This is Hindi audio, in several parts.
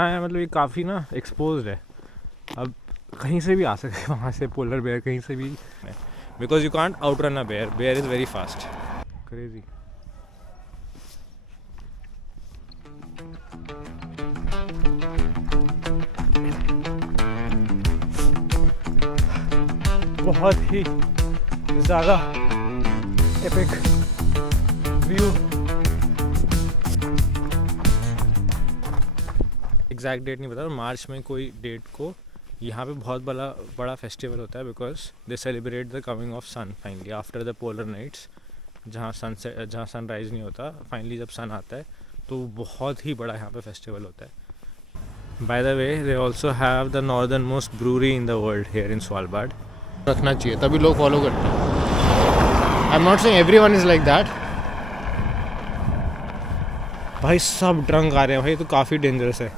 हाँ मतलब ये काफ़ी ना एक्सपोज्ड है, अब कहीं से भी आ सके वहाँ से पोलर बेयर कहीं से भी, because you can't out run a bear, bear is very fast. Crazy. बहुत ही ज़्यादा एपिक व्यू। एग्जैक्ट डेट नहीं पता, मार्च में कोई डेट को यहाँ पे बहुत बड़ा फेस्टिवल होता है, because they celebrate the coming of sun finally after the polar nights, जहाँ सनराइज़ नहीं होता, फाइनली जब सन आता है तो बहुत ही बड़ा यहाँ पे फेस्टिवल होता है। By the way they also have the northern most brewery in the world here in Svalbard. रखना चाहिए तभी लोग फॉलो करते हैं। आई am not saying everyone is like that. भाई सब ड्रंक आ रहे हैं भाई, तो काफ़ी डेंजरस है।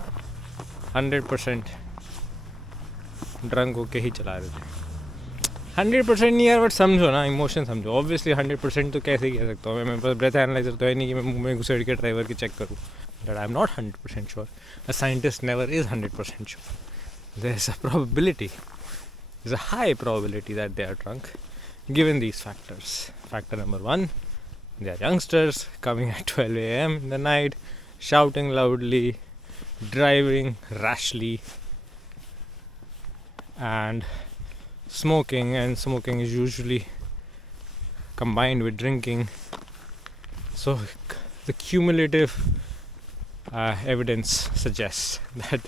100% ड्रंक होके ही चला रहे थे। 100% नहीं यार, बट समझो ना, इमोशन समझो। ऑब्वियसली 100% तो कैसे ही कह सकता हूँ मैं, मेरे पास ब्रेथ एनालाइजर तो है नहीं कि मैं मुंह में घुसेड़ के ड्राइवर की चेक करूँ। But I am not 100% sure. A scientist never is 100% sure. There is a probability, there's a high probability that they are drunk given these factors. Factor number 1, they are youngsters coming at 12 a.m. in the night, shouting loudly, driving rashly, and smoking is usually combined with drinking. So the cumulative evidence suggests that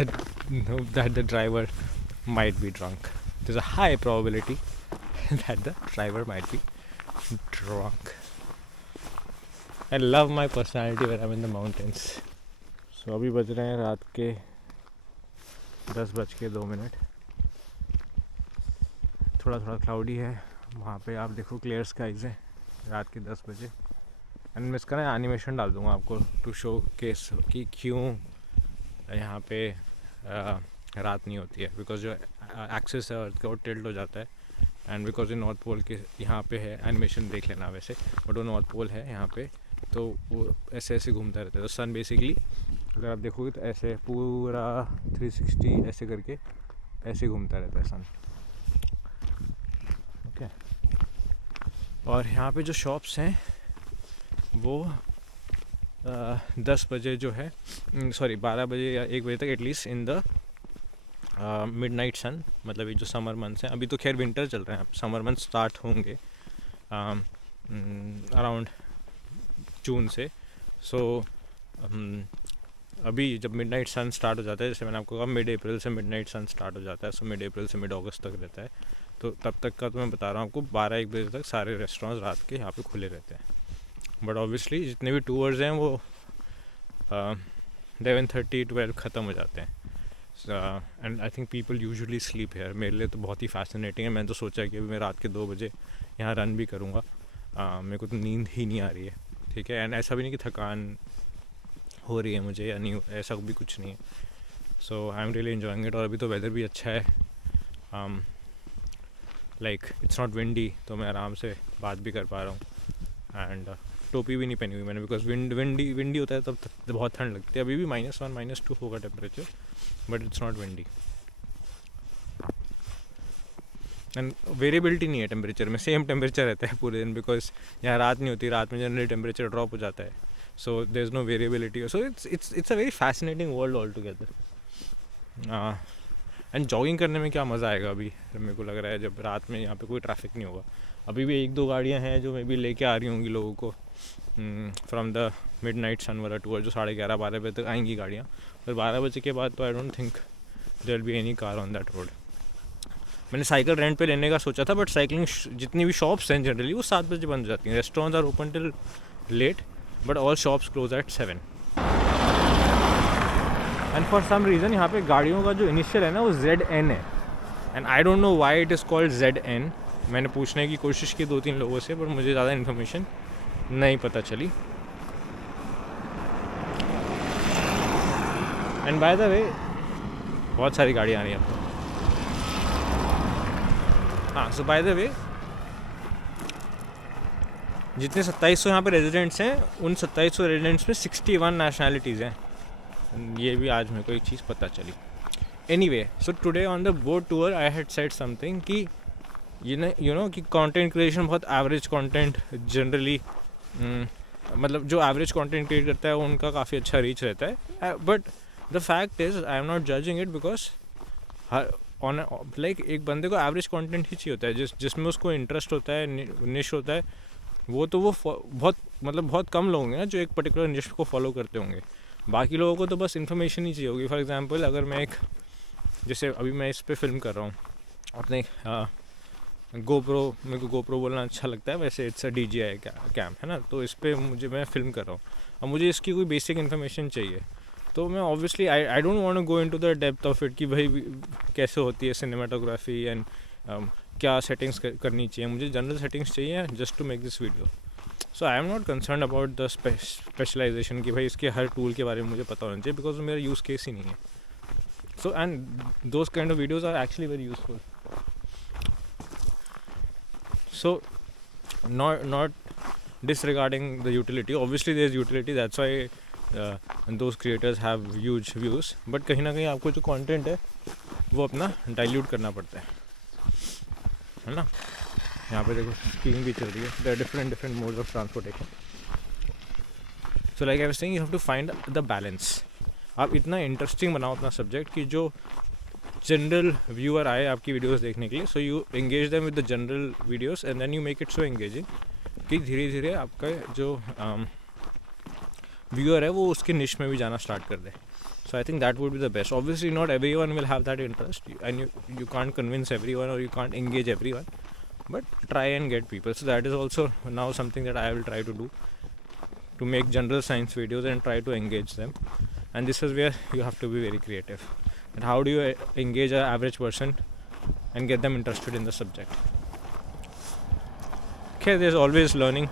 the driver might be drunk. There's a high probability that the driver might be drunk. I love my personality when I'm in the mountains. So अभी बज रहे हैं रात के 10:02। थोड़ा क्लाउडी है वहाँ पे, आप देखो क्लियर स्काइज है रात के 10 बजे। एंड मैं इसका ना एनिमेशन डाल दूँगा आपको टू शो केस कि क्यों यहाँ पे रात नहीं होती है, बिकॉज जो एक्सिस है अर्थ का वो टिल्ट हो जाता है। एंड बिकॉज ये नॉर्थ पोल के यहाँ पे है, एनिमेशन देख लेना वैसे, बट वो नॉर्थ पोल है यहाँ पे, तो वो ऐसे घूमता रहता है। तो सन बेसिकली अगर आप देखोगे तो ऐसे पूरा 360 ऐसे करके ऐसे घूमता रहता है सन। ओके। और यहाँ पे जो शॉप्स हैं वो 10 बजे जो है, सॉरी 12 बजे या 1 बजे तक एटलीस्ट इन द मिडनाइट सन, मतलब ये जो समर मंथ्स हैं, अभी तो खैर विंटर चल रहे हैं, समर मंथ स्टार्ट होंगे अराउंड जून से। सो अभी जब मिडनाइट सन स्टार्ट हो जाता है, जैसे मैंने आपको कहा मिड अप्रैल से मिडनाइट सन स्टार्ट हो जाता है, सो मिड अप्रैल से मिड अगस्त तक रहता है। तो तब तक का तो मैं बता रहा हूँ आपको, 12-1 बजे तक सारे रेस्टोरेंट्स रात के यहाँ पे खुले रहते हैं। बट ऑब्वियसली जितने भी टूर्स हैं वो 11:30-12 ख़त्म हो जाते हैं। And I think people usually sleep here. मेरे लिए तो बहुत ही फैसिनेटिंग है। मैंने तो सोचा कि अभी मैं रात के 2 बजे यहाँ रन भी करूँगा, मेरे को तो नींद ही नहीं आ रही है, ठीक है। एंड ऐसा भी नहीं कि थकान हो रही है मुझे या नहीं, ऐसा भी कुछ नहीं है। So I am really enjoying it. और अभी तो वेदर भी अच्छा है, लाइक इट्स नॉट विंडी, तो मैं आराम से बात भी कर पा रहा हूँ। एंड टोपी भी नहीं पहनी हुई मैंने, बिकॉज विंडी होता है तब बहुत ठंड लगती है। अभी भी -1 -2 होगा temperature, but it's not windy. And variability नहीं है टेम्परेचर में, सेम टेम्परेचर रहता है पूरे दिन, बिकॉज यहाँ रात नहीं होती, रात में जनरली टेम्परेचर ड्रॉप हो जाता है। So there is no variability. So it's a very fascinating world altogether. And jogging करने में क्या मज़ा आएगा अभी, मेरे को लग रहा है, जब रात में यहाँ पे कोई ट्रैफिक नहीं होगा। अभी भी 1-2 गाड़ियाँ हैं जो मे बी लेके आ रही होंगी लोगों को फ्रॉम द मिडनाइट सन वाला टूर, जो 11:30-12 बजे तक आएंगी गाड़ियाँ। पर 12 बजे के बाद तो I don't think there will be any car on that road. मैंने साइकिल रेंट पे लेने का सोचा था, बट साइकिलिंग जितनी भी शॉप्स हैं जनरली वो 7 बजे बंद हो जाती हैं। Restaurants are open till late, but all shops close at 7। And for some reason यहाँ पे गाड़ियों का जो इनिशियल है ना वो ZN है, and I don't know why it is called ZN। मैंने पूछने की कोशिश की 2-3 लोगों से, पर मुझे ज़्यादा इन्फॉर्मेशन नहीं पता चली। एंड बाय द वे बहुत सारी गाड़ियाँ आ रही हैं आपको। हाँ, सो बाय द वे जितने 2700 यहाँ पे रेजिडेंट्स हैं, उन 2700 रेजिडेंट्स में 61 नेशनैलिटीज़ हैं। ये भी आज मेरे को एक चीज़ पता चली. Anyway, so today on the boat tour I had said something कि you know कि content creation बहुत average content generally मतलब जो average content create करता है उनका काफ़ी अच्छा reach रहता है. But the fact is I am not judging it because on like एक बंदे को average content ही चाहिए होता है जिसमें उसको interest होता है, niche होता है. वो तो वो बहुत कम लोग होंगे ना जो एक पर्टिकुलर निश को फॉलो करते होंगे. बाकी लोगों को तो बस इन्फॉर्मेशन ही चाहिए होगी. फॉर एग्जांपल अगर मैं एक जैसे अभी मैं इस पे फिल्म कर रहा हूँ अपने गोप्रो, मेरे को गोप्रो बोलना अच्छा लगता है, वैसे इट्स अ DJI कैम है ना. तो इस पर मैं फिल्म कर रहा हूँ. अब मुझे इसकी कोई बेसिक इन्फॉर्मेशन चाहिए तो मैं obviously I don't want to go into the depth of it कि भाई कैसे होती है सिनेमाटोग्राफी एंड क्या सेटिंग्स करनी चाहिए. मुझे जनरल सेटिंग्स चाहिए just to make this video. So I am not concern about the specialization कि भाई इसके हर टूल के बारे में मुझे पता होना चाहिए बिकॉज मेरा यूज़ केस ही नहीं है. So and those kind of videos are actually very useful. So not disregarding the utility, obviously there is utility, that's why those creators have huge views, but कहीं ना कहीं आपको जो content है वो अपना dilute करना पड़ता है ना. यहाँ पे देखो स्कीइंग भी चल रही है. there are different modes of transportation. so like I was saying, you have to find the balance. आप इतना इंटरेस्टिंग बनाओ अपना सब्जेक्ट कि जो जनरल व्यूअर आए आपकी वीडियोस देखने के लिए. So you engage them with the general videos and then you make it so engaging कि धीरे धीरे आपका जो व्यूअर है वो उसके निश में भी जाना स्टार्ट कर दे. So I think that would be the best. Obviously not everyone will have that interest and you can't convince everyone or you can't engage everyone, but try and get people. So that is also now something that I will try to do, to make general science videos and try to engage them. And this is where you have to be very creative. And how do you engage an average person and get them interested in the subject? Okay, there's always learning.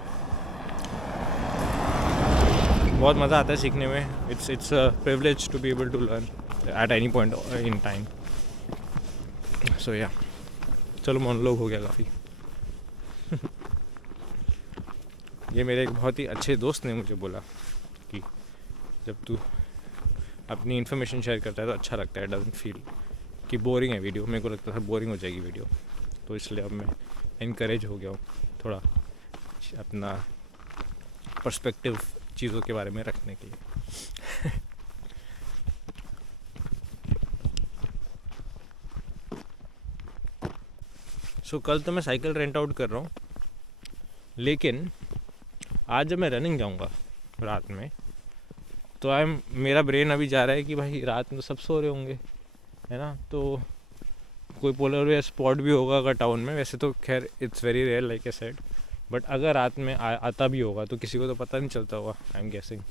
बहुत मज़ा आता है सीखने में. It's a privilege to be able to learn at any point in time. So yeah, चलो मोनोलॉग हो गया काफ़ी. ये मेरे एक बहुत ही अच्छे दोस्त ने मुझे बोला कि जब तू अपनी इन्फॉर्मेशन शेयर करता है तो अच्छा लगता है, डजंट फील कि बोरिंग है वीडियो. मेरे को लगता था बोरिंग हो जाएगी वीडियो, तो इसलिए अब मैं इनकरेज हो गया हूँ थोड़ा अपना पर्सपेक्टिव चीज़ों के बारे में रखने के लिए. सो कल तो मैं साइकिल रेंट आउट कर रहा हूँ, लेकिन आज जब मैं रनिंग जाऊँगा रात में तो मेरा ब्रेन अभी जा रहा है कि भाई रात में तो सब सो रहे होंगे, है ना. तो कोई पोलर वे स्पॉट भी होगा अगर टाउन में. वैसे तो खैर it's very rare like I said, but अगर रात में आता भी होगा तो किसी को तो पता नहीं चलता होगा. आई एम गेसिंग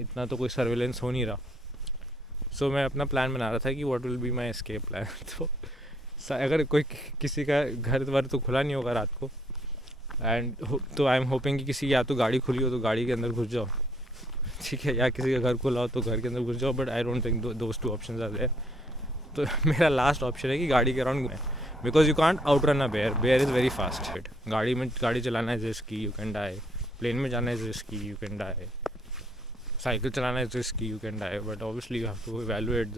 इतना तो कोई सर्वेलेंस हो नहीं रहा. सो मैं अपना प्लान बना रहा था कि what will be my escape plan. तो अगर कोई किसी का घर वर तो खुला नहीं होगा रात को, एंड तो आई एम होपिंग कि किसी या तो गाड़ी खुली हो तो गाड़ी के अंदर घुस जाओ, ठीक है, या किसी का घर खुला हो तो घर के अंदर घुस जाओ. But I don't think those two options are there. तो मेरा लास्ट ऑप्शन है कि गाड़ी के अराउंड घूमें, because you can't out run a bear is very fast. गाड़ी चलाना is risky, you can die. Plane में जाना is risky, you can die. Cycle चलाना is risky, you can die. But obviously you have to evaluate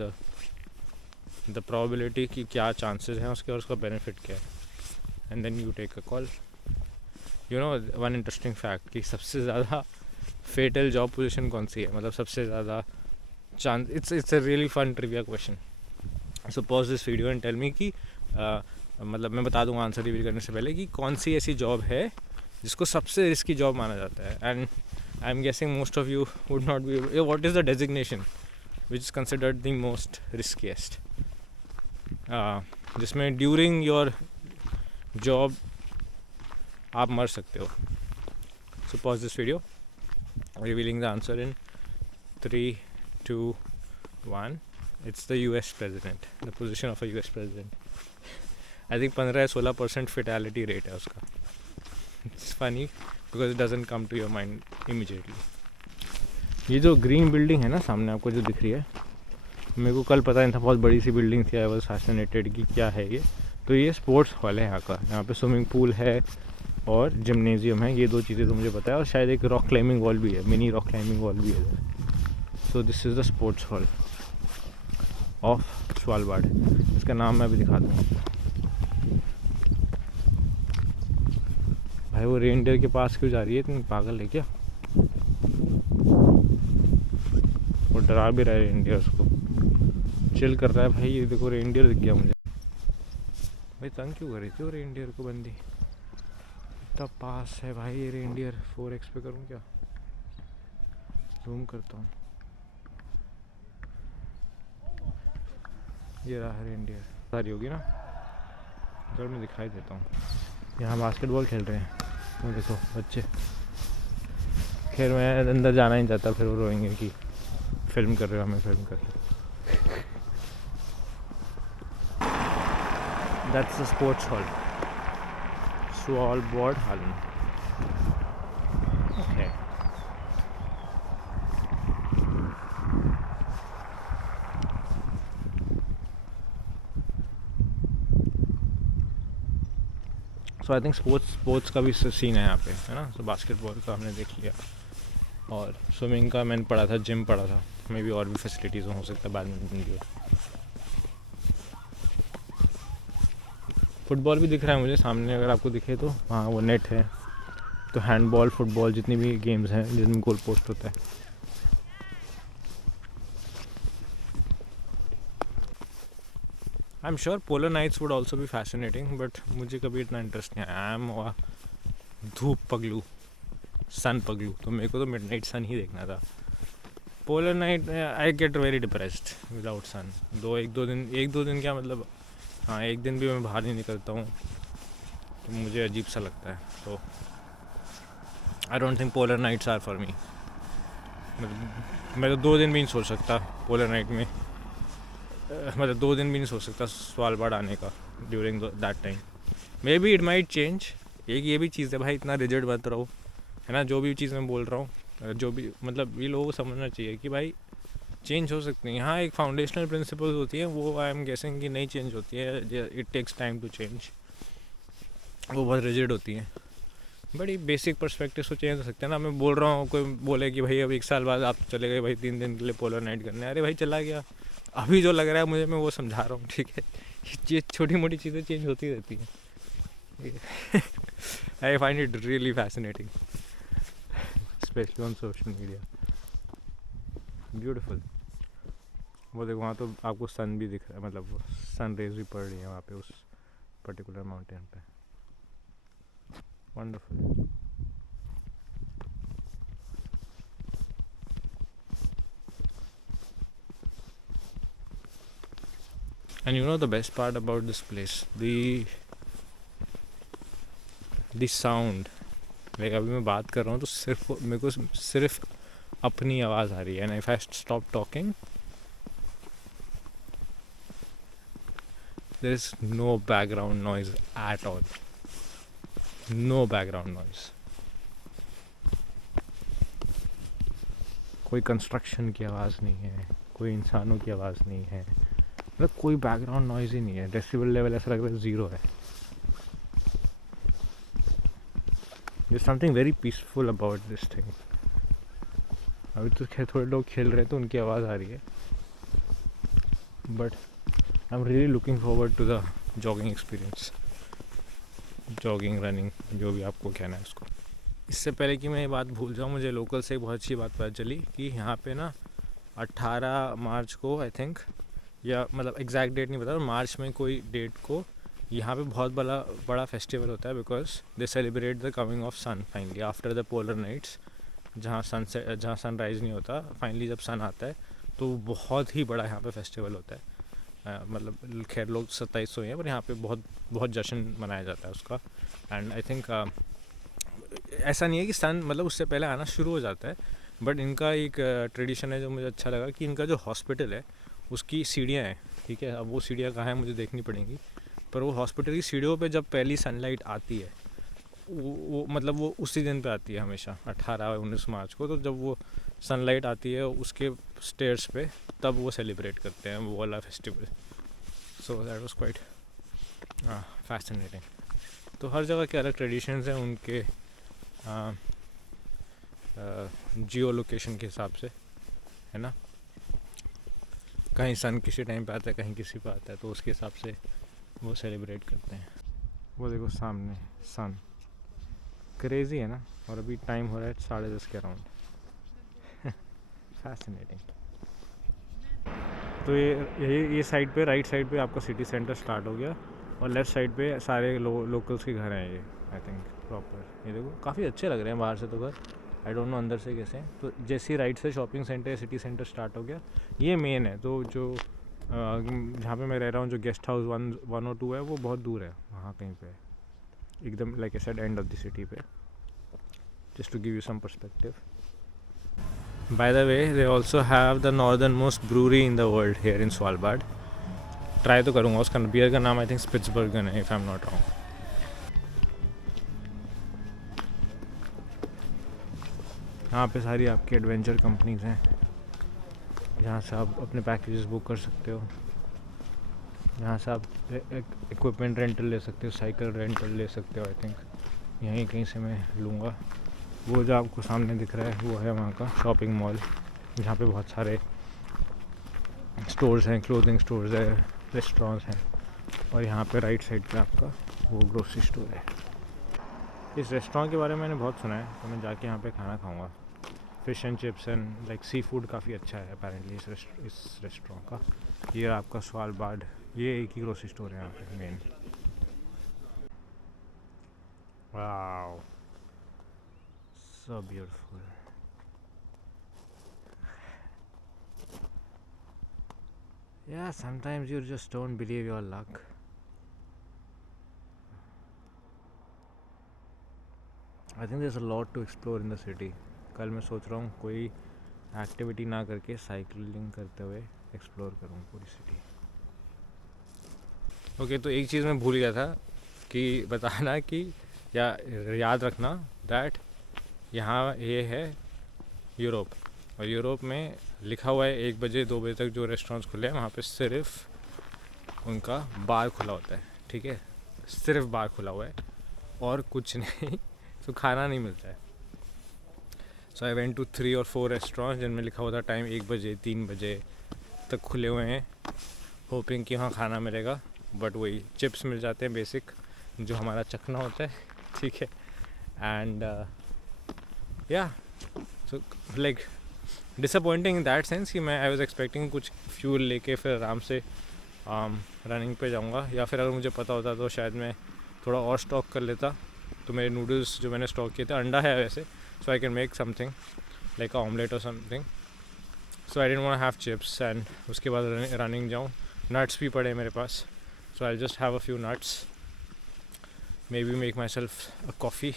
the probability कि क्या चांसेस हैं उसके और उसका बेनिफिट क्या है, and then you take a call. You know one interesting fact कि सबसे ज़्यादा फेटल जॉब पोजीशन कौन सी है, मतलब सबसे ज़्यादा chance. It's a really fun trivia question. So pause this video and tell me कि मतलब मैं बता दूंगा आंसर रिवील करने से पहले कि कौन सी ऐसी जॉब है जिसको सबसे रिस्की जॉब माना जाता है. एंड आई एम गेसिंग most of you would not be. What is the designation which is considered the most riskiest, जिसमें ड्यूरिंग योर जॉब आप मर सकते हो. सो pause this video, revealing the answer in 3, 2, 1. It's the US president, the position of a US president. I think 15-16% fatality rate है उसका. It's funny because it doesn't come to your mind immediately. ये जो ग्रीन बिल्डिंग है ना सामने आपको जो दिख रही है, मेरे को कल पता नहीं था, बहुत बड़ी सी बिल्डिंग थी. आई वाज फैसिनेटेड कि क्या है ये. तो ये स्पोर्ट्स हॉल है यहाँ का. यहाँ पे स्विमिंग पूल है और जिम्नेजियम है. ये दो चीज़ें तो मुझे पता है, और शायद एक रॉक क्लाइंबिंग वॉल भी है, मिनी रॉक क्लाइंबिंग वॉल भी है. So so this is the sports hall of Svalbard. इसका नाम मैं अभी दिखा दूँगा आपको। भाई वो रेनडियर के पास क्यों जा रही है, इतनी पागल है क्या? वो डरा भी रहा है रेनडियर उसको, चिल कर रहा है भाई। ये देखो रेनडियर दिख गया मुझे। भाई तंग क्यों कर रही थी वो रेनडियर को बंदी? इतना पास है भाई ये रेनडियर। 4x पे करूँ क्या? जूम करता हूँ। ये रहा रेनडियर, सारी होगी ना, जब मैं दिखाई देता हूँ। यहाँ बास्केटबॉल खेल रहे हैं, वो देखो बच्चे। खैर मैं अंदर जाना ही चाहता, फिर वो रोएंगे कि फिल्म कर रहे हो, हमें फिल्म कर रहे हो। That's the sports hall, Svalbard Hallen. Okay. So I think sports का भी सीन है यहाँ पे, है ना। सो बास्केटबॉल का हमने देख लिया, और स्विमिंग का मैंने पढ़ा था, जिम पढ़ा था, मे भी और भी फैसिलिटीज़ हो सकता है बैडमिंटन की। फुटबॉल भी दिख रहा है मुझे सामने, अगर आपको दिखे तो। हाँ वो नेट है। तो हैंडबॉल, फुटबॉल, जितनी भी गेम्स हैं जिनमें गोल पोस्ट होता है। I am sure polar nights would also be fascinating, but मुझे कभी इतना इंटरेस्ट नहीं आया। आई एम धूप पगलू, सन पगलू, तो मेरे को तो मिडनाइट सन ही देखना था। Polar night I get very depressed without sun. एक दो दिन क्या मतलब, हाँ एक दिन भी मैं बाहर नहीं निकलता हूँ तो मुझे अजीब सा लगता है। तो I don't think polar nights are for me. मैं तो 2 दिन भी नहीं सोच सकता पोलर नाइट में, मतलब 2 दिन भी नहीं सोच सकता स्वालबार्ड आने का during that time. May be it might change. एक ये भी चीज़ है भाई, इतना रिजिड मत रहो, है ना। जो भी चीज़ मैं बोल रहा हूँ, जो भी मतलब ये लोगों को समझना चाहिए कि भाई चेंज हो सकती है। हाँ एक फाउंडेशनल प्रिंसिपल्स होती है, वो आई एम गेसिंग कि नहीं चेंज होती है, it takes time to change. वो बहुत रिजिड होती है, बड़ी बेसिक पर्सपेक्टिव तो चेंज हो सकते हैं ना। मैं बोल रहा हूँ, कोई बोले कि भाई अब 1 साल बाद आप चले गए भाई 3 दिन के लिए पोलर नाइट करने, अरे भाई चला गया। अभी जो लग रहा है मुझे, मैं वो समझा रहा हूँ, ठीक है। ये छोटी मोटी चीज़ें चेंज होती रहती हैं। I find it really fascinating, specially on social media. Beautiful. वो देखो वहाँ तो आपको सन भी दिख रहा है, मतलब सन रेज भी पड़ रही है वहाँ पे उस पर्टिकुलर माउंटेन पे। Wonderful. And you know the best part about this place, the sound. Like अभी मैं बात कर रहा हूँ तो सिर्फ मेरे को सिर्फ अपनी आवाज़ आ रही है, and if I stop talking there is no background noise at all, no background noise. कोई कंस्ट्रक्शन की आवाज़ नहीं है, कोई इंसानों की आवाज़ नहीं है, मतलब कोई बैकग्राउंड नॉइज ही नहीं है। डेसिबल लेवल ऐसा लग रहा है 0 है। There's something very peaceful about this thing. अभी तो खैर थोड़े लोग खेल रहे हैं तो उनकी आवाज़ आ रही है, but I am really looking forward to the jogging experience, jogging, running, जो भी आपको कहना है उसको। इससे पहले कि मैं ये बात भूल जाऊँ, मुझे लोकल से एक बहुत अच्छी बात पता चली कि यहाँ पे ना 18 मार्च को आई थिंक, या मतलब एग्जैक्ट डेट नहीं पता, मार्च में कोई डेट को यहाँ पे बहुत बड़ा फेस्टिवल होता है, because they celebrate the coming of sun finally after the polar nights, जहाँ सनराइज़ नहीं होता, फाइनली जब सन आता है तो बहुत ही बड़ा यहाँ पे फेस्टिवल होता है। मतलब खैर लोग 2700 हैं, पर यहाँ पे बहुत जश्न मनाया जाता है उसका। एंड आई थिंक ऐसा नहीं है कि सन मतलब उससे पहले आना शुरू हो जाता है, बट इनका एक ट्रेडिशन है जो मुझे अच्छा लगा, कि इनका जो हॉस्पिटल है उसकी सीढ़ियाँ हैं, ठीक है। अब वो सीढ़ियाँ कहाँ हैं मुझे देखनी पड़ेंगी, पर वो हॉस्पिटल की सीढ़ियों पे जब पहली सनलाइट आती है, वो मतलब वो उसी दिन पे आती है हमेशा, 18-19 मार्च को। तो जब वो सनलाइट आती है उसके स्टेयर्स पे, तब वो सेलिब्रेट करते हैं वो वाला festival. So that was quite fascinating. तो हर जगह के अलग ट्रेडिशंस हैं उनके जियो लोकेशन के हिसाब से, है ना। कहीं सन किसी टाइम पे आता है, कहीं किसी पे आता है, तो उसके हिसाब से वो सेलिब्रेट करते हैं। वो देखो सामने सन, क्रेज़ी है ना। और अभी टाइम हो रहा है 10:30 के अराउंड। फैसिनेटिंग। तो ये साइड पे, राइट साइड पे आपका सिटी सेंटर स्टार्ट हो गया, और लेफ़्ट साइड पे सारे लोकल्स के घर हैं ये, आई थिंक प्रॉपर। ये देखो काफ़ी अच्छे लग रहे हैं बाहर से तो घर, आई डोंट नो अंदर से कैसे हैं। तो जैसे ही राइट से शॉपिंग सेंटर या सिटी सेंटर स्टार्ट हो गया, ये मेन है। तो जो जहाँ पे मैं रह रहा हूँ, जो गेस्ट हाउस 1 और 2 है, वो बहुत दूर है, वहाँ कहीं पे एकदम like I said end of the city पे, just to give you some perspective. By the way, they also have the northernmost brewery in the world here in Svalbard. Try तो करूँगा। उसका बियर का नाम आई थिंक स्पिट्सबर्गन है, if I am not wrong. यहाँ पे सारी आपकी एडवेंचर कंपनीज हैं, जहाँ से आप अपने पैकेजेस बुक कर सकते हो, जहाँ से आप इक्विपमेंट रेंटल ले सकते हो, साइकिल रेंटल ले सकते हो। आई थिंक यहीं कहीं से मैं लूँगा। वो जो आपको सामने दिख रहा है वो है वहाँ का शॉपिंग मॉल, जहाँ पे बहुत सारे स्टोर्स हैं, क्लोथिंग स्टोर्स है, रेस्टोरेंट्स हैं। और यहाँ पे राइट साइड पे आपका वो ग्रोसरी स्टोर है। इस रेस्टोरेंट के बारे में मैंने बहुत सुना है, तो मैं जाके यहाँ पे खाना खाऊंगा। Fish and chips and like seafood काफ़ी अच्छा है अपेरेंटली इस रेस्टोरेंट का। ये आपका स्वालबार्ड, ये एक ही ग्रोसरी स्टोर है यहाँ पे main. Wow, so beautiful. Yeah, sometimes you just don't believe your luck. I think there's a lot to explore in the city. कल मैं सोच रहा हूँ कोई एक्टिविटी ना करके साइकिलिंग करते हुए एक्सप्लोर करूँ पूरी सिटी। ओके, तो एक चीज़ मैं भूल गया था कि बताना कि या याद रखना दैट यहाँ ये है यूरोप, और यूरोप में लिखा हुआ है 1 बजे 2 बजे तक जो रेस्टोरेंट्स खुले हैं वहाँ पे सिर्फ उनका बार खुला होता है, ठीक है, सिर्फ बार खुला हुआ है और कुछ नहीं। तो खाना नहीं मिलता है। सो आई वेंट टू 3 और 4 रेस्टोरेंट्स जिनमें लिखा हुआ था टाइम 1 बजे 3 बजे तक खुले हुए हैं, होपिंग कि वहाँ खाना मिलेगा। बट वही चिप्स मिल जाते हैं बेसिक, जो हमारा चखना होता है, ठीक है। एंड या so like disappointing in that sense कि मैं आई वाज एक्सपेक्टिंग कुछ फ्यूल लेके फिर आराम से रनिंग पे जाऊंगा, या फिर अगर मुझे पता होता तो शायद मैं थोड़ा और स्टॉक कर लेता। तो मेरे नूडल्स जो मैंने स्टॉक किए थे, अंडा है वैसे, so I can make something like a omelette और something. So I didn't want to have chips and उसके बाद रनिंग जाऊँ। नट्स भी पड़े मेरे पास, so I just have a few nuts, maybe make myself a coffee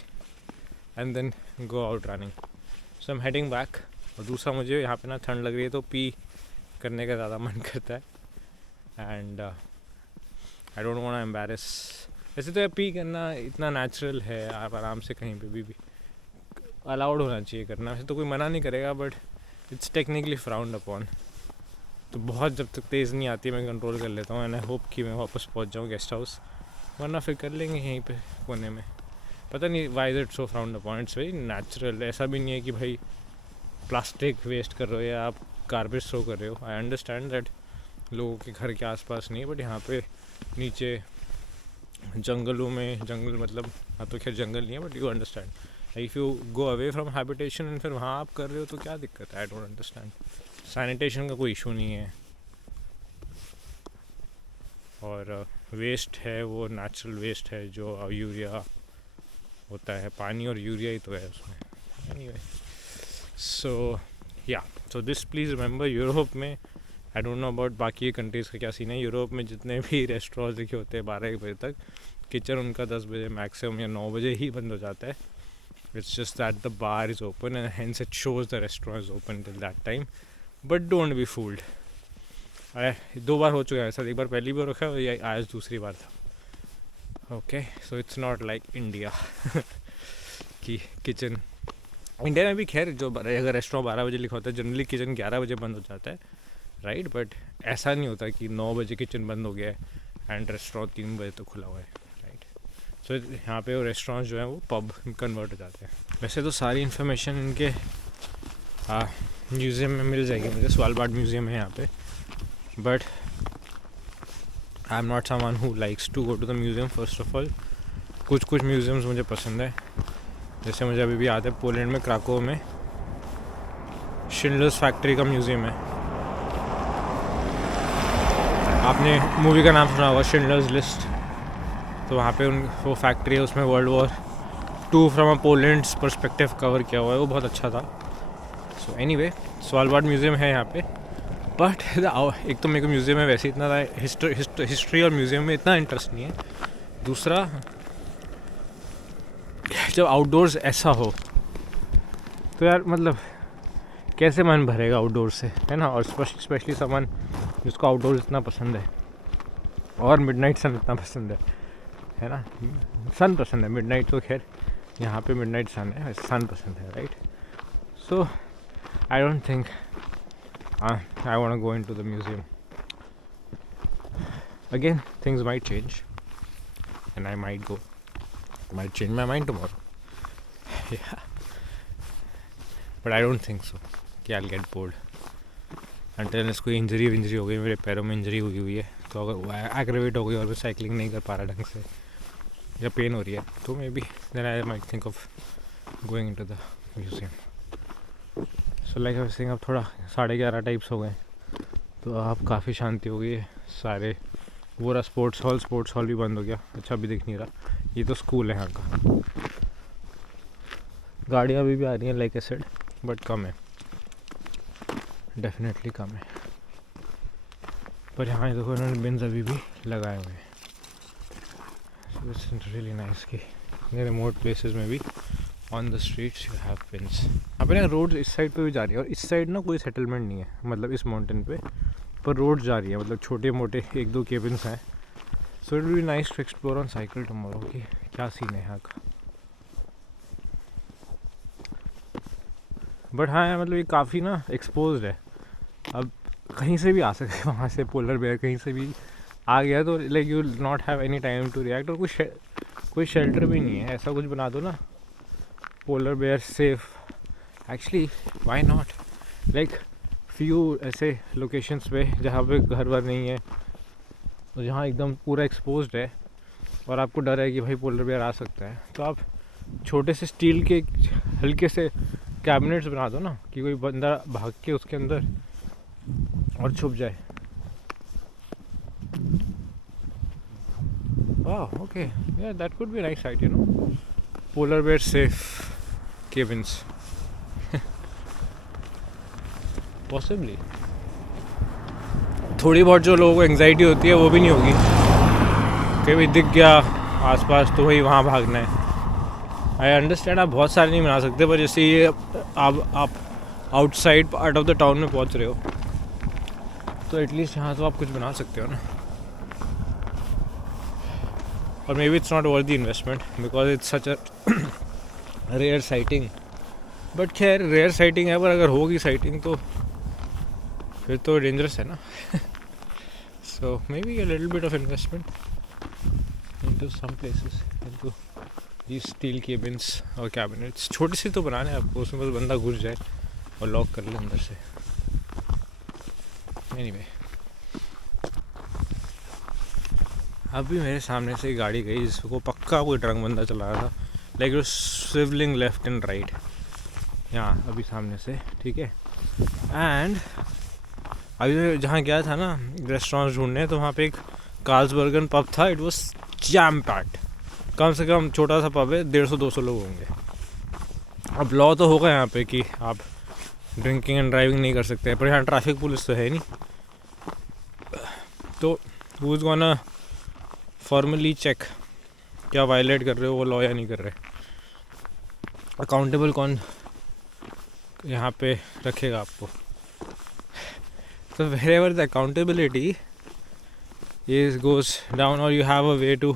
and then go out running. So I am heading back. और दूसरा, मुझे यहाँ पे ना ठंड लग रही है तो पी करने का ज़्यादा मन करता है, and I don't want to embarrass. वैसे तो पी करना इतना नेचुरल है, आप आराम से कहीं पे भी अलाउड होना चाहिए करना, वैसे तो कोई मना नहीं करेगा, but it's technically frowned upon. तो बहुत जब तक तेज़ नहीं आती मैं कंट्रोल कर लेता हूँ, एंड आई होप कि मैं वापस पहुँच जाऊँ गेस्ट हाउस, वरना फिर कर लेंगे यहीं पे कोने में। पता नहीं why is it so frowned upon, it's very natural. ऐसा भी नहीं है कि भाई प्लास्टिक वेस्ट कर रहे हो या आप गार्बेज थ्रो कर रहे हो। आई अंडरस्टैंड दैट लोगों के घर के आसपास नहीं है, बट यहाँ पे नीचे जंगलों में, जंगल मतलब हाँ तो खैर जंगल नहीं है, but you understand if you go away from habitation and फिर वहाँ आप कर रहे हो तो क्या दिक्कत है। I don't understand. सैनिटेशन का कोई इशू नहीं है, और वेस्ट है वो नेचुरल वेस्ट है, जो यूरिया होता है, पानी और यूरिया ही तो है उसमें। एनीवे, सो या so this please remember, Europe में आई डोंट नो अबाउट बाकी कंट्रीज़ का क्या सीन है, यूरोप में जितने भी रेस्टोरेंट्स लिखे होते हैं 12 बजे तक, किचन उनका 10 बजे मैक्सिमम या 9 बजे ही बंद हो जाता है। It's just that the bar is open and hence it shows the restaurant is open till that time, but don't be fooled. 2 बार हो चुका है ऐसा, एक बार पहली बार रखा है, या आज दूसरी बार था। Okay, so it's not like India कि किचन, इंडिया में भी खैर जो अगर रेस्टोरेंट 12 बजे लिखा होता है, जनरली किचन 11 बजे बंद हो जाता है, राइट। बट ऐसा नहीं होता कि 9 बजे किचन बंद हो गया है एंड रेस्टोरेंट 3 बजे तक खुला हुआ है, राइट। सो यहाँ पे रेस्टोरेंट जो है वो पब कन्वर्ट हो जाते हैं। वैसे तो सारी इन्फॉर्मेशन इनके म्यूज़ियम में मिल जाएगी मुझे, स्वालबार्ड म्यूज़ियम है यहाँ पे, but I am not someone who likes to go to the museum first of all. कुछ म्यूज़ियम्स मुझे पसंद है. जैसे मुझे अभी भी याद है पोलैंड में क्राको में शिंडलर्स फैक्ट्री का म्यूज़ियम है. आपने मूवी का नाम सुना होगा शिंडलर्स लिस्ट. तो वहाँ पे वो फैक्ट्री है, उसमें world war 2 from a Poland's perspective cover किया हुआ है. वो बहुत अच्छा था. सो एनीवे स्वालबार्ड म्यूज़ियम है यहाँ पे. बट एक तो मेरे को म्यूज़ियम में वैसे इतना हिस्ट्री और म्यूज़ियम में इतना इंटरेस्ट नहीं है. दूसरा, जब आउटडोर्स ऐसा हो तो यार मतलब कैसे मन भरेगा आउटडोर से, है ना. और स्पेशली समवन जिसको आउटडोर्स इतना पसंद है और मिडनाइट सन इतना पसंद है ना. सन पसंद है, मिडनाइट तो खैर यहाँ पे मिडनाइट सन है, सन पसंद है, right. So I don't think I want to go into the museum. Again things might change and I might change my mind tomorrow. Yeah, but I don't think so कि I'll get bored until कोई इंजरी हो गई, मेरे पैरों में इंजरी हुई है तो अगर वो एग्रेवेट हो गई और मैं साइकिलिंग नहीं कर पा रहा ढंग से या पेन हो रही है तो maybe then I might think of going into the museum. So like I was saying अब थोड़ा 11:30 टाइप्स हो गए तो अब काफ़ी शांति हो गई है. सारे पूरा स्पोर्ट्स हॉल भी बंद हो गया. अच्छा अभी दिख नहीं रहा. ये तो स्कूल है यहाँ का. गाड़ियाँ अभी भी आ रही हैं लाइक ए सेड, बट कम है, डेफिनेटली कम है. पर यहाँ देखो इन्होंने बिन्स अभी भी लगाए हुए हैं. सो इट्स रियली नाइस कि रिमोट प्लेसेस में भी on the streets you have beans. यहाँ पे ना रोड इस साइड पे भी जा रही है और इस साइड ना कोई सेटलमेंट नहीं है, मतलब इस माउंटेन पे, पर रोड जा रही है, मतलब छोटे मोटे 1-2 केबिन्स हैं. So it will be nice to explore on cycle tomorrow कि क्या सीन है यहाँ का. बट हाँ मतलब ये काफ़ी ना एक्सपोज्ड है. अब कहीं से भी आ सकते हैं वहाँ से. पोलर बेयर कहीं से भी आ गया तो like you will not have any time to react. और कोई शेल्टर भी नहीं है. ऐसा कुछ बना दो ना polar bear safe. Actually why not, like few ऐसे लोकेशंस पे जहाँ पे घर वर नहीं है और जहाँ एकदम पूरा एक्सपोज्ड है और आपको डर है कि भाई पोलर बेयर आ सकता है, तो आप छोटे से स्टील के हल्के से कैबिनेट्स बना दो ना कि कोई बंदा भाग के उसके अंदर और छुप जाए. वाह ओके या that could be nice idea no. Polar bear safe cabins possibly. थोड़ी बहुत जो लोगों को एंग्जाइटी होती है वो भी नहीं होगी. कभी दिख गया आसपास तो वही वहाँ भागना है. आई अंडरस्टैंड आप बहुत सारे नहीं बना सकते, पर जैसे ये आप outside part of the town में पहुँच रहे हो तो एटलीस्ट यहाँ तो आप कुछ बना सकते हो ना. और maybe it's not worth the investment because it's such a rare sighting. But खैर रेयर साइटिंग है, पर अगर होगी साइटिंग तो फिर तो डेंजरस है ना. So maybe a little bit of investment into some places, into these steel cabins और कैबिनेट्स. छोटे से तो बनाने हैं आपको, उसमें बस बंदा घुस जाए और लॉक कर ले अंदर से. एनीवे अभी मेरे सामने से गाड़ी गई जिसको पक्का कोई ट्रक बंदा चला रहा था. लाइक वो स्विवलिंग लेफ्ट एंड राइट यहाँ अभी सामने से, ठीक है. एंड अभी जहाँ गया था ना रेस्टोरेंट ढूंढने, तो वहाँ पे एक कार्ल्सबर्गन पब था. It was jam packed. कम से कम छोटा सा पब है, 150-200 लोग होंगे. अब लॉ तो होगा यहाँ पे कि आप ड्रिंकिंग एंड ड्राइविंग नहीं कर सकते, पर यहाँ ट्रैफिक पुलिस तो है नहीं. तो who is gonna formally check क्या वायलेट कर रहे हो वो लॉ या नहीं कर रहे. अकाउंटेबल कौन यहाँ पे रखेगा आपको. तो wherever the accountability is goes down, or you have a way to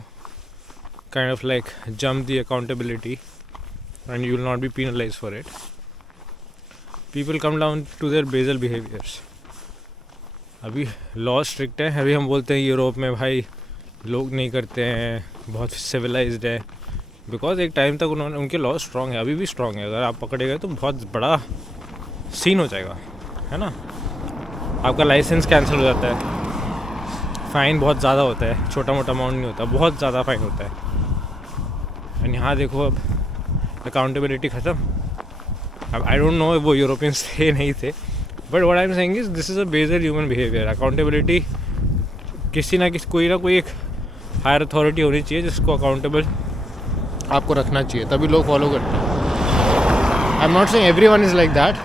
kind of like jump the accountability and you will not be penalized for it, people come down to their basal behaviors. अभी लॉ स्ट्रिक्ट है. अभी हम बोलते हैं यूरोप में भाई लोग नहीं करते हैं, बहुत सिविलाइज्ड है, बिकॉज एक टाइम तक उनके लॉ स्ट्रॉन्ग है, अभी भी स्ट्रॉन्ग है. अगर आप पकड़े गए तो बहुत बड़ा सीन हो जाएगा, है ना. आपका लाइसेंस कैंसिल हो जाता है, फ़ाइन बहुत ज़्यादा होता है, छोटा मोटा अमाउंट नहीं होता, बहुत ज़्यादा फ़ाइन होता है। एंड यहाँ देखो अब अकाउंटेबिलिटी ख़त्म। अब आई डोंट नो वो यूरोपियंस थे नहीं थे, but what I am saying is this is a basic human behaviour. Accountability किसी ना कोई एक हायर अथॉरिटी होनी चाहिए जिसको अकाउंटेबल आपको रखना चाहिए, तभी लोग फॉलो करते हैं। आई am not saying everyone is like that.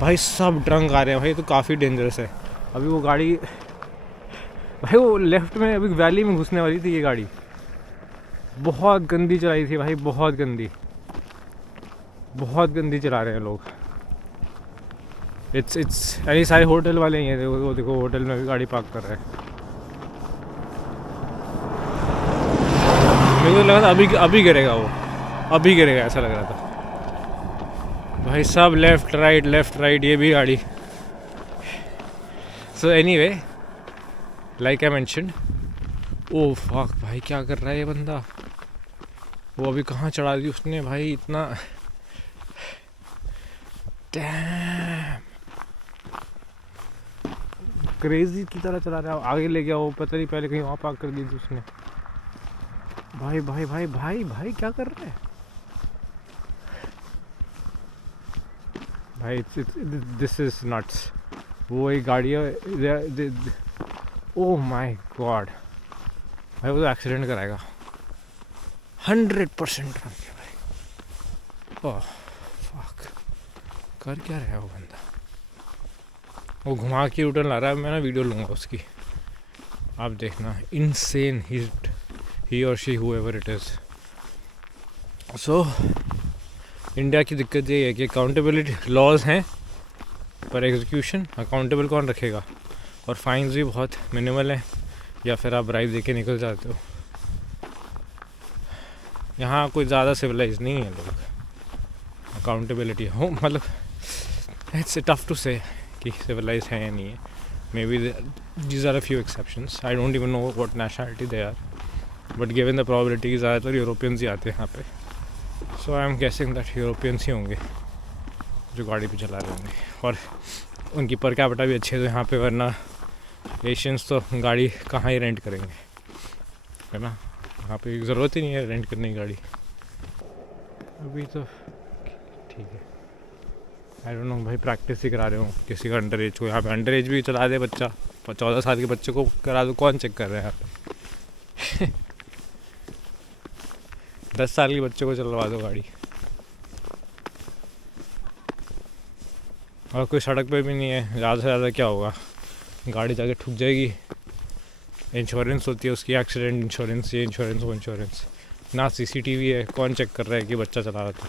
भाई सब ड्रंक आ रहे हैं भाई, तो काफ़ी डेंजरस है। अभी वो गाड़ी भाई वो लेफ्ट में अभी वैली में घुसने वाली थी, ये गाड़ी बहुत गंदी चलाई थी भाई, बहुत गंदी चला रहे हैं लोग। इट्स यानी सारे होटल वाले ही हैं, वो देखो होटल में भी गाड़ी पार्क कर रहे हैं। मेरे को लगा था अभी गिरेगा वो, अभी गिरेगा ऐसा लग रहा था भाई। सब लेफ़्ट राइट ये भी गाड़ी। So anyway like I mentioned, oh fuck भाई क्या कर रहा है ये बंदा। वो अभी कहाँ चढ़ा दी उसने भाई, इतना डैम क्रेजी की तरह चला रहा है। आगे ले गया वो, पता नहीं पहले कहीं वहाँ पार्क कर दी थी उसने। भाई भाई भाई भाई भाई क्या कर रहा है भाई, दिस इज नट्स। वो एक गाड़ी है, ओह माय गॉड भाई, वो तो एक्सीडेंट कराएगा 100% ड्रंक है भाई। ओह फक, कर क्या रहा है वो बंदा। वो घुमा के रिटर्न ला रहा है, मैं ना वीडियो लूँगा उसकी, आप देखना। Insane he or she whoever it is. So India की दिक्कत ये है कि अकाउंटेबिलिटी लॉज हैं पर एग्जीक्यूशन अकाउंटेबल कौन रखेगा, और फाइन्स भी बहुत मिनिमल हैं, या फिर आप ब्राइब दे के निकल जाते हो। यहाँ कोई ज़्यादा सिविलाइज नहीं है लोग, अकाउंटेबिलिटी हो मतलब इट्स टफ टू से कि सिविलाइज है या नहीं है। Maybe these are a few exceptions, I don't even know what nationality they are, but given the probability कि ज़्यादातर यूरोपियंस ही आते हैं यहाँ पे। So I am guessing that Europeans ही होंगे जो गाड़ी पे चला रहे होंगे, और उनकी पर कैपिटा भी अच्छी है तो यहाँ पे, वरना एशियंस तो गाड़ी कहाँ ही रेंट करेंगे, है ना। यहाँ पे ज़रूरत ही नहीं है रेंट करने की गाड़ी अभी तो, ठीक है। आई डोंट नो भाई, प्रैक्टिस ही करा रहे हो किसी का अंडर एज को। यहाँ पे अंडर एज भी चला दे बच्चा, 14 साल के बच्चे को करा दो, कौन चेक कर रहा है यहाँ पे 10 साल के बच्चे को चलवा दो गाड़ी। और कोई सड़क पे भी नहीं है, ज़्यादा से ज़्यादा क्या होगा, गाड़ी जाके ठुक जाएगी। इंश्योरेंस होती है उसकी, एक्सीडेंट इंश्योरेंस, ये इंश्योरेंस वो इंश्योरेंस ना। सीसीटीवी है, कौन चेक कर रहा है कि बच्चा चला रहा था।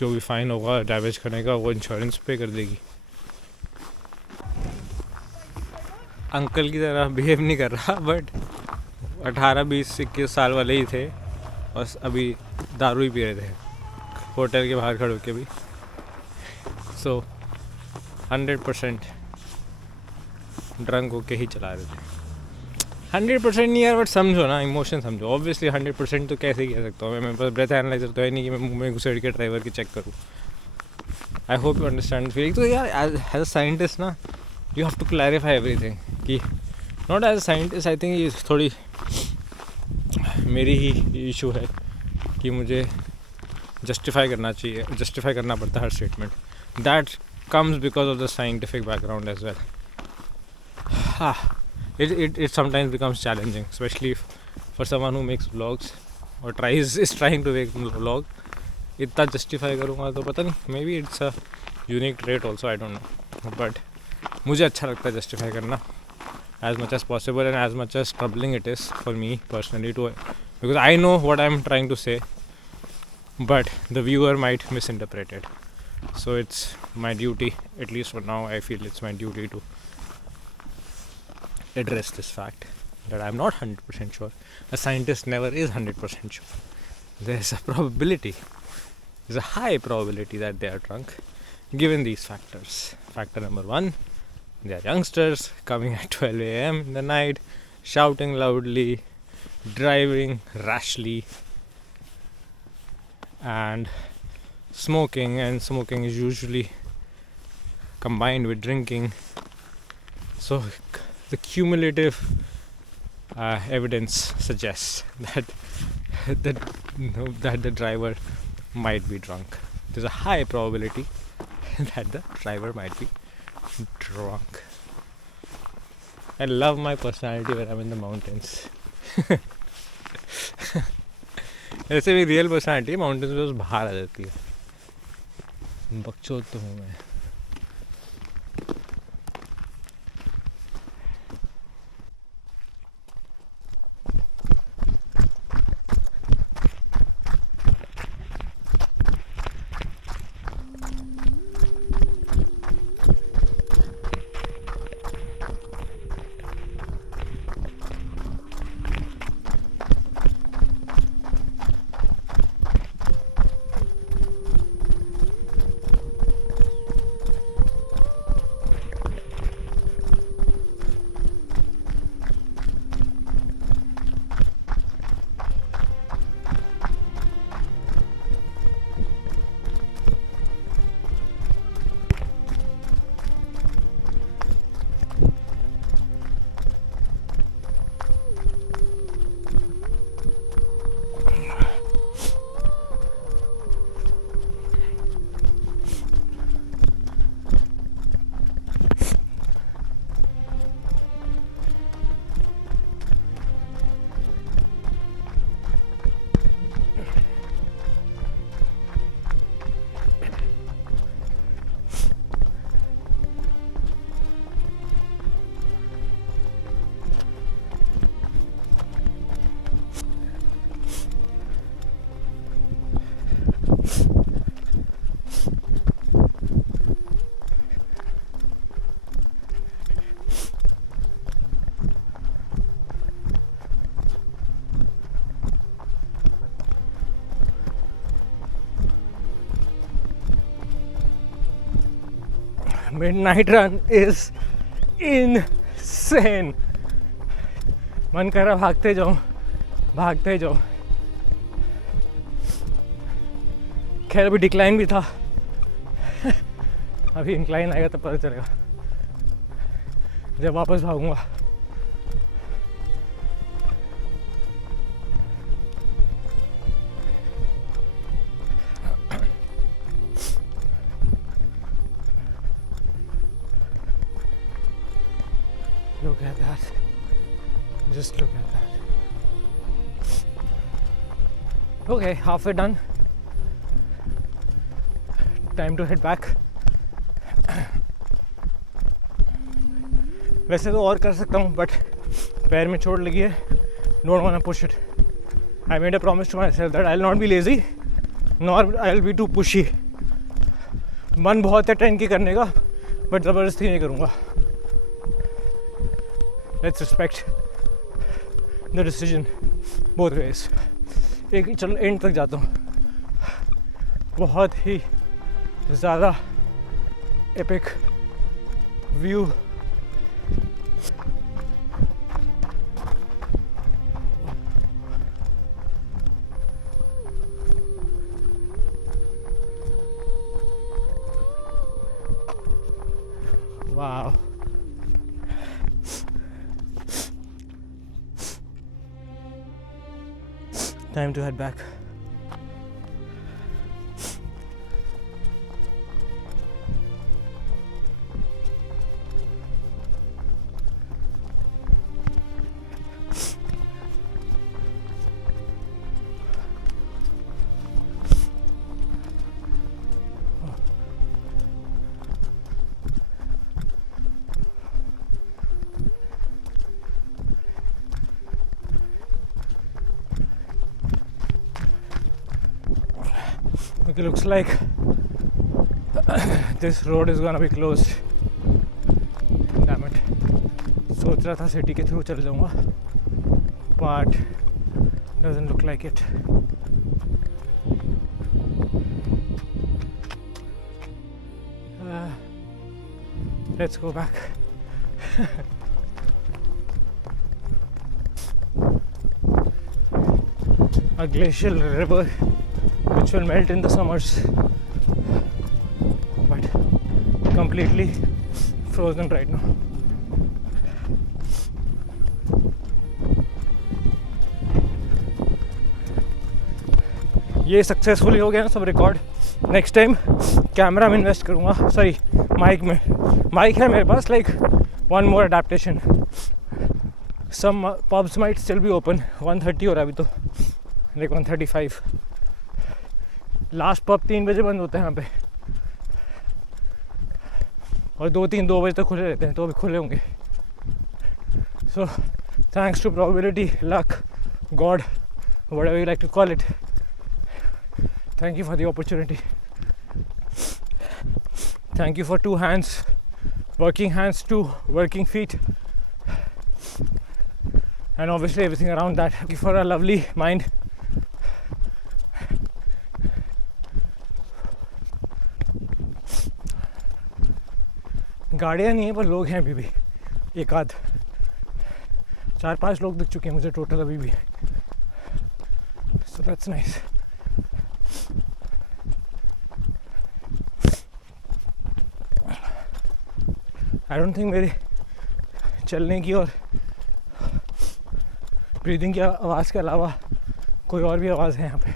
जो भी फ़ाइन होगा डैमेज करने का वो इंश्योरेंस पे कर देगी। अंकल की तरह बिहेव नहीं कर रहा, बट 18, 20, 21 साल वाले ही थे, और अभी दारू ही पी रहे थे होटल के बाहर खड़े होके भी। सो 100% ड्रंक होके ही चला रहे थे। 100% नहीं यार, बट समझो ना, इमोशन समझो। ऑब्वियसली 100% तो कैसे ही कह सकता हूँ मैं, मेरे पास ब्रेथ एनालाइजर तो है नहीं कि मैं मुंह में घुसेड़ के ड्राइवर की चेक करूँ। I hope you understand feeling. तो यार एज अ साइंटिस्ट ना, you have to clarify everything कि not as a scientist. I think ये थोड़ी मेरी ही इशू है कि मुझे जस्टिफाई करना पड़ता है हर statement. That comes because of the scientific background as well. It sometimes becomes challenging, especially for someone who makes vlogs or is trying to make vlog. इतना जस्टिफाई करूँगा तो पता नहीं, may be it's a unique trait also, I don't know, but मुझे अच्छा लगता है जस्टिफाई करना as much as possible and as much as troubling it is for me personally to, because I know what I'm trying to say but the viewer might misinterpret it. So it's my duty, at least for now I feel it's my duty to address this fact that I'm not 100% sure. A scientist never is 100% sure. There's a probability, there's a high probability that they are drunk given these factors. Factor number 1, they are youngsters coming at 12 a.m. in the night, shouting loudly, driving rashly, and smoking, and smoking is usually combined with drinking. So the cumulative evidence suggests that that the driver might be drunk. There's a high probability that the driver might be drunk. I love my personality when I'm in the mountains. ऐसे भी रियल पर्सनालिटी माउंटेन्स में बस बाहर आ जाती है. बकचोद तो हूँ मैं. Midnight run is insane. मन कर रहा भागते जाओ. खैर अभी डिक्लाइन भी था. अभी इंक्लाइन आएगा तब पता चलेगा जब वापस भागूंगा. Look at that. Just look at that. Okay, halfway done. Time to head back. वैसे तो और कर सकता हूँ बट पैर में चोट लगी है. Don't wanna push it. I made a promise to myself that I'll not be lazy nor I'll be too pushy. मन बहुत है 10 की करने का बट ज़बरदस्ती नहीं करूँगा. Let's respect the decision both ways. एक चलो एंड तक जाता हूँ. बहुत ही ज़्यादा epic view. Wow. Time to head back. Okay, looks like this road is gonna be closed. Damn it. सोच रहा था सिटी के थ्रू चल जाऊंगा but doesn't look like it. Let's go back. A glacial river which will melt in the summers completely frozen right now. ये सक्सेसफुली हो गया ना सब रिकॉर्ड. नेक्स्ट टाइम कैमरा में इन्वेस्ट करूँगा, सॉरी माइक में. माइक है मेरे पास, like one more adaptation. Some pubs might still be open. 1:30 हो रहा है अभी तो, लाइक 1:35. लास्ट पब 3 बजे बंद होते हैं यहाँ पे, और 2 बजे तक खुले रहते हैं, तो अभी खुले होंगे. So thanks to probability, luck, god, whatever you like to call it, thank you for the opportunity. Thank you for 2 hands, working hands, 2 working feet, and obviously everything around that. Thank you for a lovely mind. गाड़ियाँ नहीं है पर लोग हैं अभी भी, एक आध 4-5 लोग दिख चुके हैं मुझे टोटल अभी भी. So that's nice. I don't think मेरे चलने की और ब्रीदिंग की आवाज़ के अलावा कोई और भी आवाज़ है यहाँ पे.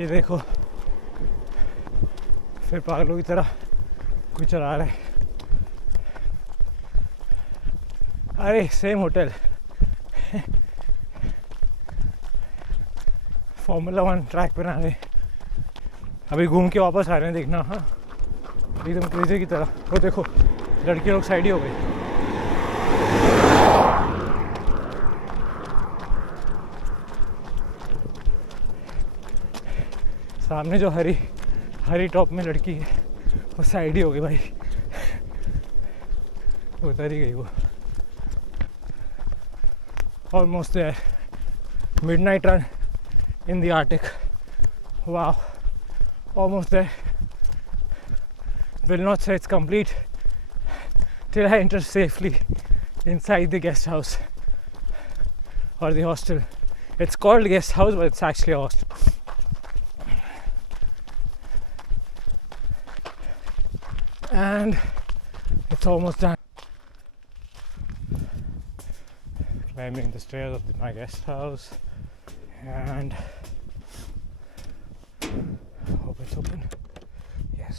ये देखो, फिर पागलों की तरह कोई चला रहा है. अरे सेम होटल, फॉर्मूला 1 ट्रैक पर आ रहे. अभी घूम के वापस आ रहे हैं, देखना. हाँ, एकदम क्रेजी की तरह. वो देखो लड़के लोग साइड ही हो गए. सामने जो हरी टॉप में लड़की है वो साइड ही हो गई भाई, उतर ही गई वो. Almost there. Midnight run in the arctic. वाह, almost there. Will not say it's complete till I enter safely inside the guest house or the hostel. It's called guest house, but it's actually a hostel. And it's almost done. Climbing the stairs of my guest house, and hope it's open. Yes.